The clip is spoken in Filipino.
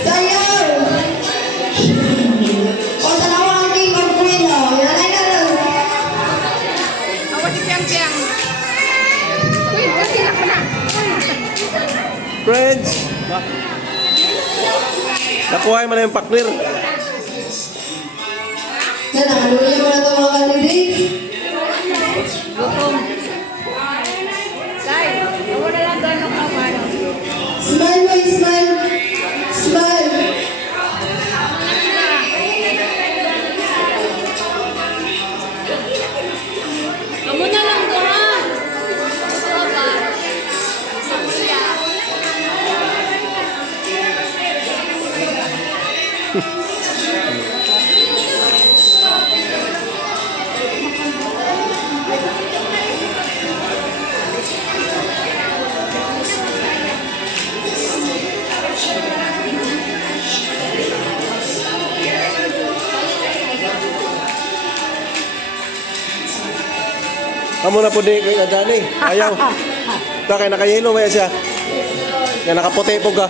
Sayaw! O, dalawang king of queen, o. Yan ay na. Awas si Piang-Piang. Uy, sila ko na. Friends! Nakuha mo na yung partner. Yan, nakaluloy mo na ito mga kandidates. Gutom. Tay, ako na lang doon ng kamano. Smile mo, smile. Smile. Kamu na lang doon. Ito ba? Sa kuya. Kamu na po din kay Adani. Ayaw. Ito kay nakayelo ba siya? Kaya nakaputi po ka.